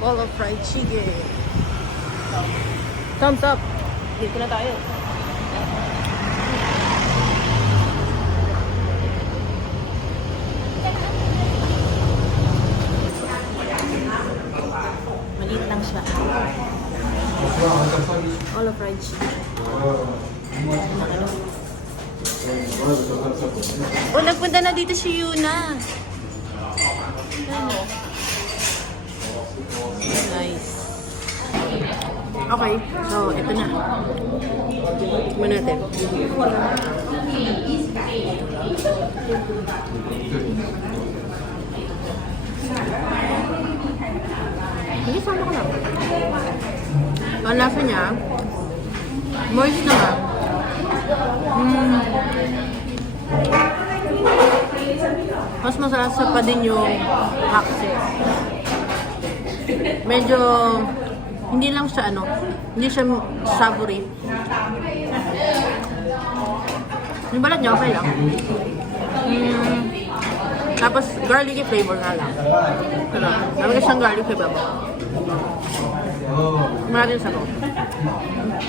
Bowl of fried chicken. Thumbs up. Dito na tayo. Maliit lang siya. Bowl of fried chicken. Oh, nagpunta na dito si Yuna. Nice. Okay, so ito na. Tikman natin. Hindi, sama ko lang. Ang lasa niya, moist naman. Mas masarap pa din yung haxe. Medyo hindi lang siya hindi siya savory. Yung balat niya okay lang. Tapos garlicky flavor na lang. Dami ka siyang garlic flavor. Marami sa ko.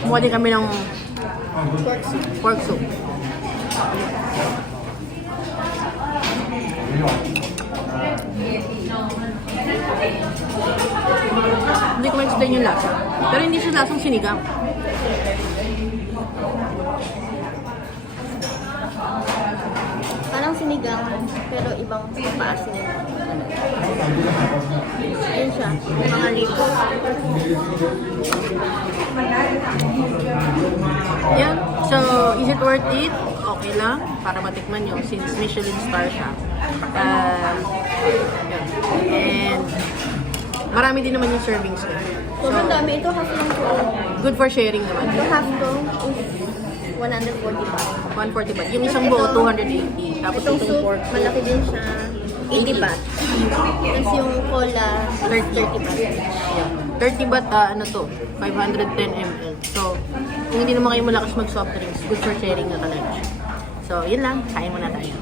Kumuha din kami ng pork soup. Hindi ko ma-explain yung lasa. Pero hindi siya lasang sinigang. Parang sinigang, pero ibang paasin. Yun siya, mga lipo. Yeah. So, is it worth it? Okay lang. Para matikman nyo since Michelin star siya. Yeah. And marami din naman yung servings niya. Sobrang dami. Ito half lang po. Good for sharing naman. Ito half to is 140 baht. 140 baht. Yung isang buo, 280. Tapos Itong itong soup, pork, malaki din siya. 80 baht. Tapos yung cola, 30 baht. yeah. 30 baht, 510 ml. So, kung hindi naman kayo malakas mag-soft drinks, good for sharing na talaga siya. So, yun lang. Kain muna tayo.